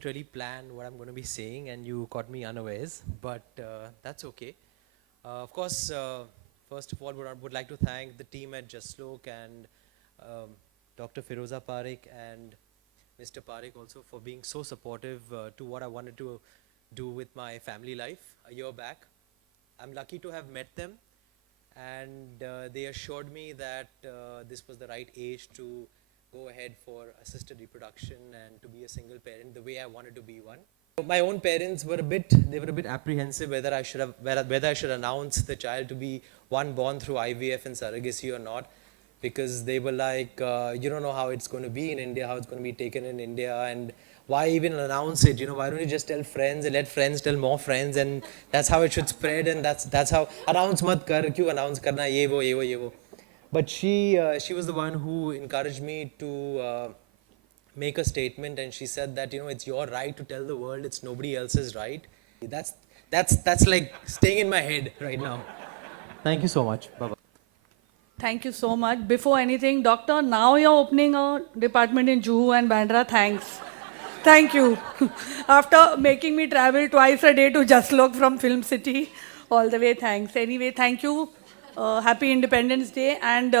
didn't really plan what I'm going to be saying, and you caught me unawares, but that's okay. Of course, first of all, would like to thank the team at Jaslok and Dr. Firoza Parekh and Mr. Parekh also for being so supportive to what I wanted to do with my family life a year back. I'm lucky to have met them, and they assured me that this was the right age to go ahead for assisted reproduction and to be a single parent the way I wanted to be one. My own parents were a bit apprehensive whether I should announce the child to be one born through IVF and surrogacy or not, because they were like, you don't know how it's going to be in India, how it's going to be taken in India, and why even announce it? Why don't you just tell friends and let friends tell more friends, and that's how it should spread, and that's how announce mat kar, kyun announce karna, ye wo. But she was the one who encouraged me to make a statement, and she said that it's your right to tell the world, it's nobody else's right. That's like staying in my head right now. Thank you so much. Bye-bye. Thank you so much. Before anything, doctor, now you're opening a department in Juhu and Bandra. Thanks. Thank you. After making me travel twice a day to Jaslok from Film City, all the way, thanks. Anyway, thank you. Happy Independence Day. And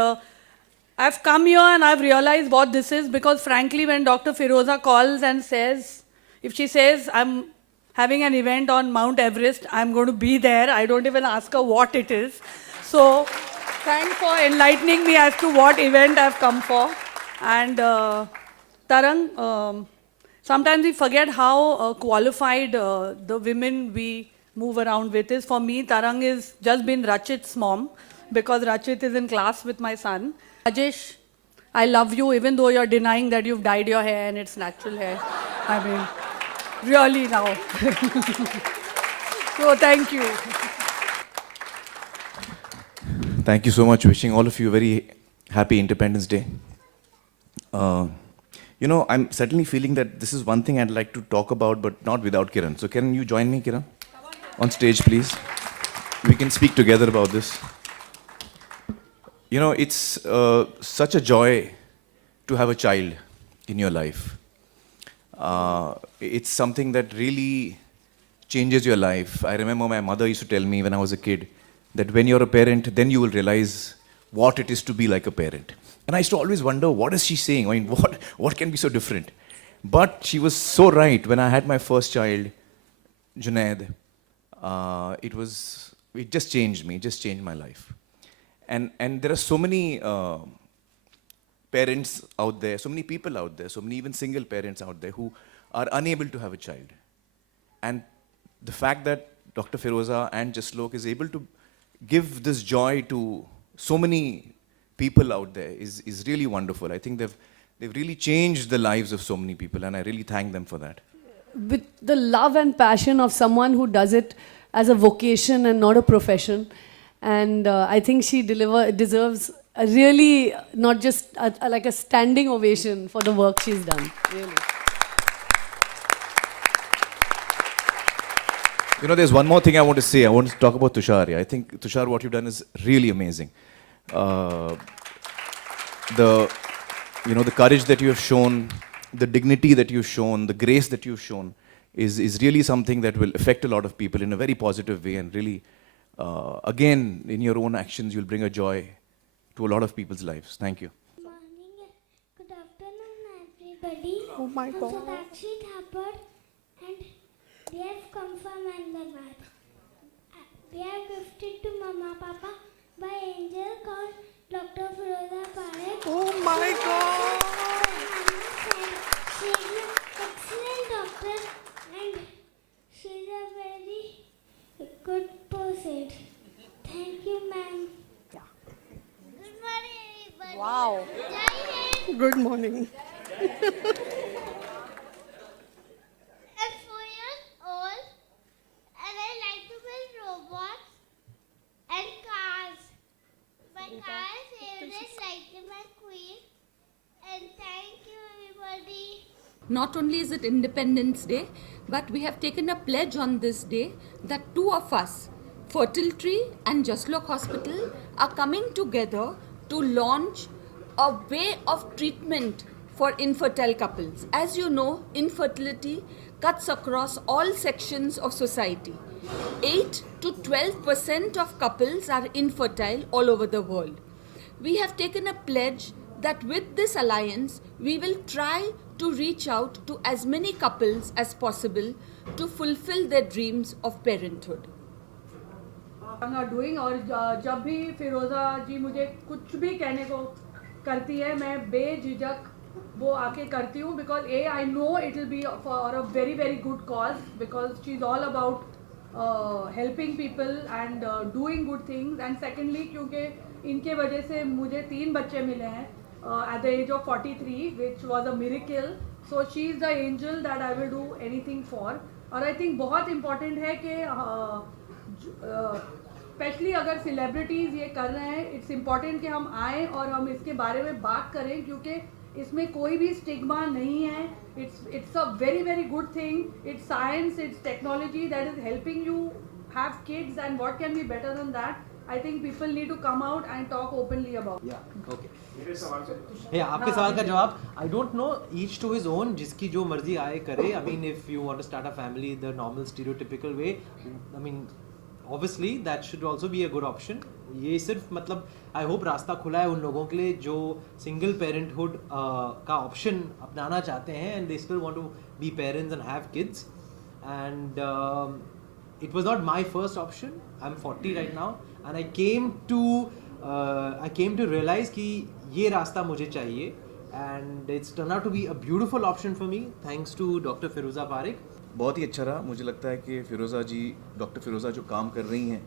I've come here and I've realized what this is, because frankly, when Dr. Firoza calls and says, if she says, I'm having an event on Mount Everest, I'm going to be there. I don't even ask her what it is. So thanks for enlightening me as to what event I've come for. And Tarang, sometimes we forget how qualified the women we move around with is. For me, Tarang has just been Rachit's mom, because Rachit is in class with my son. Rajesh, I love you, even though you're denying that you've dyed your hair and it's natural hair. I mean, really now. So thank you. Thank you so much. Wishing all of you a very happy Independence Day. I'm certainly feeling that this is one thing I'd like to talk about, but not without Kiran. So can you join me, Kiran? On stage, please. We can speak together about this. It's such a joy to have a child in your life. It's something that really changes your life. I remember my mother used to tell me when I was a kid that when you're a parent, then you will realize what it is to be like a parent. And I used to always wonder, what is she saying? I mean, what can be so different? But she was so right. When I had my first child, Junaid, it just changed me, it just changed my life. And there are so many parents out there, so many people out there, so many even single parents out there who are unable to have a child. And the fact that Dr. Firoza and Jaslok is able to give this joy to so many people out there is really wonderful. I think they've really changed the lives of so many people, and I really thank them for that. With the love and passion of someone who does it as a vocation and not a profession. And I think she deserves a really, not just like a standing ovation for the work she's done, really. There's one more thing I want to say. I want to talk about Tushar. I think, Tushar, what you've done is really amazing. The courage that you have shown, the dignity that you've shown, the grace that you've shown is really something that will affect a lot of people in a very positive way, and really, again, in your own actions, you'll bring a joy to a lot of people's lives. Thank you. Good morning, good afternoon, everybody. Oh my God. I'm Sakshi Thapar, and we have come from Ahmedabad. We are gifted to Mama Papa by angel called Dr. Firoza Parekh. Oh my God. She is an excellent doctor, and she is a very good person. Thank you, ma'am. Yeah. Good morning, everybody. Wow. Jai Hind. Good morning. I'm 4 years old, and I like to build robots and cars. My car is favorite Lightning McQueen, and thank you, everybody. Not only is it Independence Day, but we have taken a pledge on this day that two of us, Fertile Tree and Jaslok Hospital, are coming together to launch a way of treatment for infertile couples. As you know, infertility cuts across all sections of society. 8 to 12% of couples are infertile all over the world. We have taken a pledge that with this alliance, we will try to reach out to as many couples as possible to fulfill their dreams of parenthood. Doing और जब भी फिरोज़ा जी मुझे कुछ भी कहने को करती है मैं बेझिझक वो आके करती हूँ because I know it will be for a very very good cause because she is all about helping people and doing good things and secondly क्योंकि इनके वजह से मुझे 3 बच्चे मिले हैं at the age of 43 which was a miracle so she is the angel that I will do anything for और I think बहुत important है कि स्पेशली अगर सेलिब्रिटीज़ ये कर रहे हैं इट्स इम्पॉर्टेंट कि हम आएँ और हम इसके बारे में बात करें क्योंकि इसमें कोई भी स्टिग्मा नहीं है it's a very very good thing it's science it's technology that is helping you have kids and what can be better than that I think people need to come out and talk openly about आपके सवाल का जवाब I don't know each to his own जिसकी जो मर्जी आए करे I mean if you want to start a family the normal stereotypical way I mean obviously that should also be a good option ये सिर्फ मतलब आई होप रास्ता खुला है उन लोगों के लिए जो सिंगल पेरेंटहुड का ऑप्शन अपनाना चाहते हैं and they still want to be parents and have kids and it was not my first option I'm 40 right now and I came to realize कि ये रास्ता मुझे चाहिए and it's turned out to be a beautiful option for me thanks to Dr. Firoza Parekh बहुत ही अच्छा रहा मुझे लगता है कि फिरोज़ा जी डॉक्टर फिरोज़ा जो काम कर रही हैं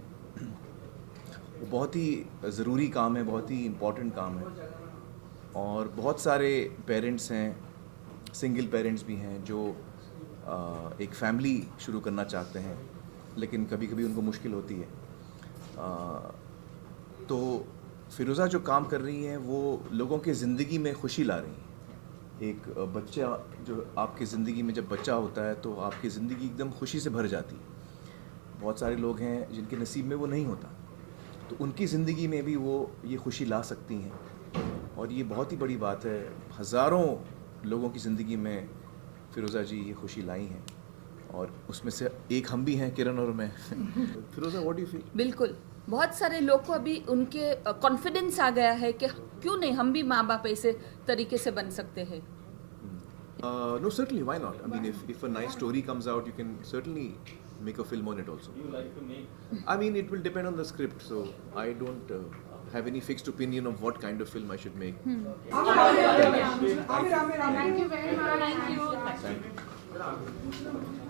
वो बहुत ही ज़रूरी काम है बहुत ही इम्पॉर्टेंट काम है और बहुत सारे पेरेंट्स हैं सिंगल पेरेंट्स भी हैं जो एक फैमिली शुरू करना चाहते हैं लेकिन कभी कभी उनको मुश्किल होती है तो फिरोज़ा जो काम कर रही हैं वो लोगों की ज़िंदगी में खुशी ला रही हैं एक बच्चा जो आपकी ज़िंदगी में जब बच्चा होता है तो आपकी ज़िंदगी एकदम खुशी से भर जाती है बहुत सारे लोग हैं जिनके नसीब में वो नहीं होता तो उनकी ज़िंदगी में भी वो ये खुशी ला सकती हैं और ये बहुत ही बड़ी बात है हज़ारों लोगों की ज़िंदगी में फिरोज़ा जी ये खुशी लाई हैं और उसमें से एक हम भी हैं किरण और मैं फिरोज़ा व्हाट डू यू फील बिल्कुल बहुत सारे लोग को अभी उनके कॉन्फिडेंस आ गया है कि क्यों नहीं हम भी माँ बाप ऐसे तरीके से बन सकते हैं No, certainly, why not? I mean, if a nice story comes out, you can certainly make a film on it also. You like to make? I mean, it will depend on the script, so I don't have any fixed opinion of what kind of film I should make. Thank you very much. Thank you.